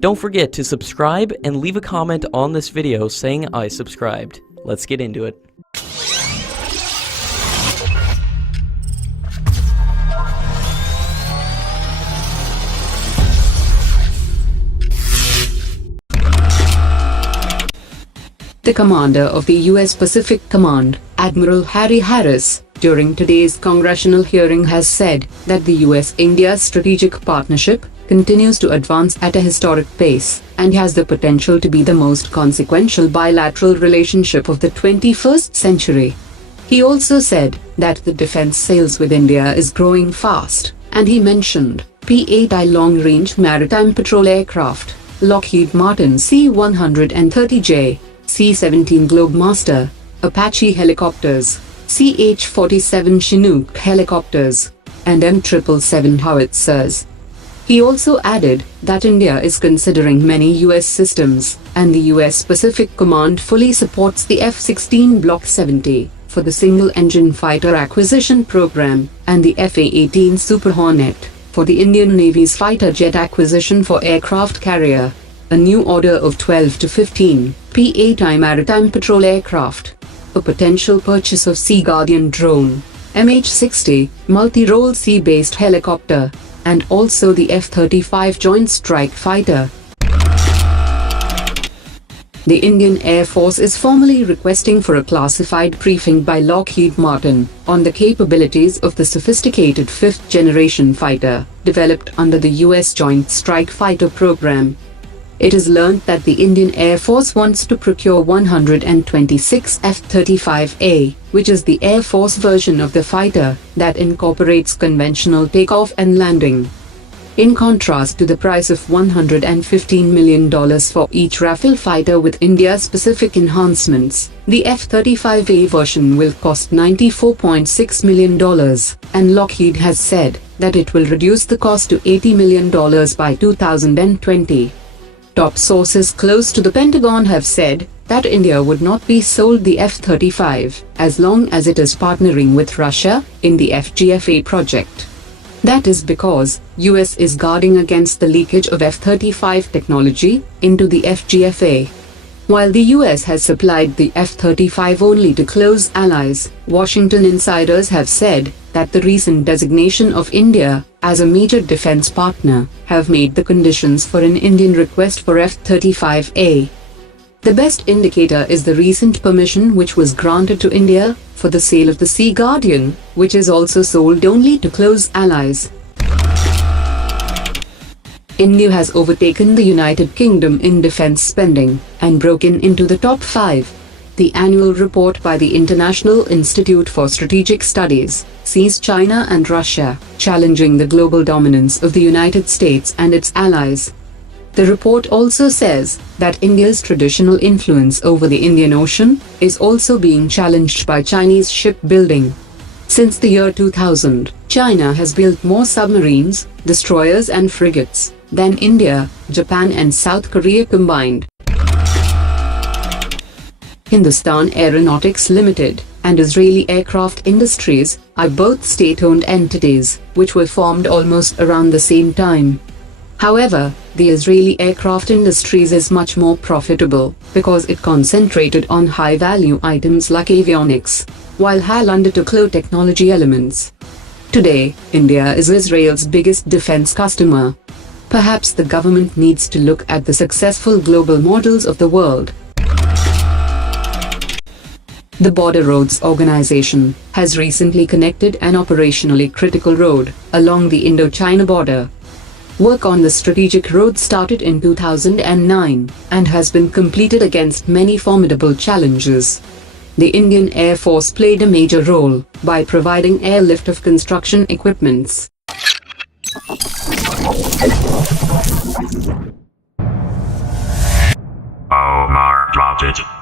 Don't forget to subscribe and leave a comment on this video saying I subscribed. Let's get into it. The commander of the U.S. Pacific Command, Admiral Harry Harris, during today's congressional hearing has said that the U.S.-India strategic partnership continues to advance at a historic pace and has the potential to be the most consequential bilateral relationship of the 21st century. He also said that the defense sales with India is growing fast, and he mentioned P-8I long-range maritime patrol aircraft, Lockheed Martin C-130J, C-17 Globemaster, Apache helicopters, CH-47 Chinook helicopters, and M777 howitzers. He also added that India is considering many U.S. systems, and the U.S. Pacific Command fully supports the F-16 Block 70 for the single-engine fighter acquisition program and the F-A-18 Super Hornet for the Indian Navy's fighter jet acquisition for aircraft carrier, a new order of 12 to 15 P-8I maritime patrol aircraft, a potential purchase of Sea Guardian drone, MH-60 multi-role sea-based helicopter, and also the F-35 Joint Strike Fighter. The Indian Air Force is formally requesting for a classified briefing by Lockheed Martin on the capabilities of the sophisticated fifth-generation fighter developed under the U.S. Joint Strike Fighter program. It is learned that the Indian Air Force wants to procure 126 F-35A, which is the Air Force version of the fighter that incorporates conventional takeoff and landing. In contrast to the price of $115 million for each Rafale fighter with India-specific enhancements, the F-35A version will cost $94.6 million, and Lockheed has said that it will reduce the cost to $80 million by 2020. Top sources close to the Pentagon have said that India would not be sold the F-35 as long as it is partnering with Russia in the FGFA project. That is because US is guarding against the leakage of F-35 technology into the FGFA. While the US has supplied the F-35 only to close allies, Washington insiders have said that the recent designation of India as a major defense partner have made the conditions for an Indian request for F-35A. The best indicator is the recent permission which was granted to India for the sale of the Sea Guardian, which is also sold only to close allies. India has overtaken the United Kingdom in defense spending and broken into the top 5. The annual report by the International Institute for Strategic Studies sees China and Russia challenging the global dominance of the United States and its allies. The report also says that India's traditional influence over the Indian Ocean is also being challenged by Chinese shipbuilding. Since the year 2000, China has built more submarines, destroyers and frigates than India, Japan and South Korea combined. Hindustan Aeronautics Limited and Israeli Aircraft Industries are both state-owned entities, which were formed almost around the same time. However, the Israeli Aircraft Industries is much more profitable because it concentrated on high-value items like avionics, while HAL undertook low-technology elements. Today, India is Israel's biggest defense customer. Perhaps the government needs to look at the successful global models of the world. The Border Roads Organization has recently connected an operationally critical road along the Indo-China border. Work on the strategic road started in 2009 and has been completed against many formidable challenges. The Indian Air Force played a major role by providing airlift of construction equipments. Omar dropped it.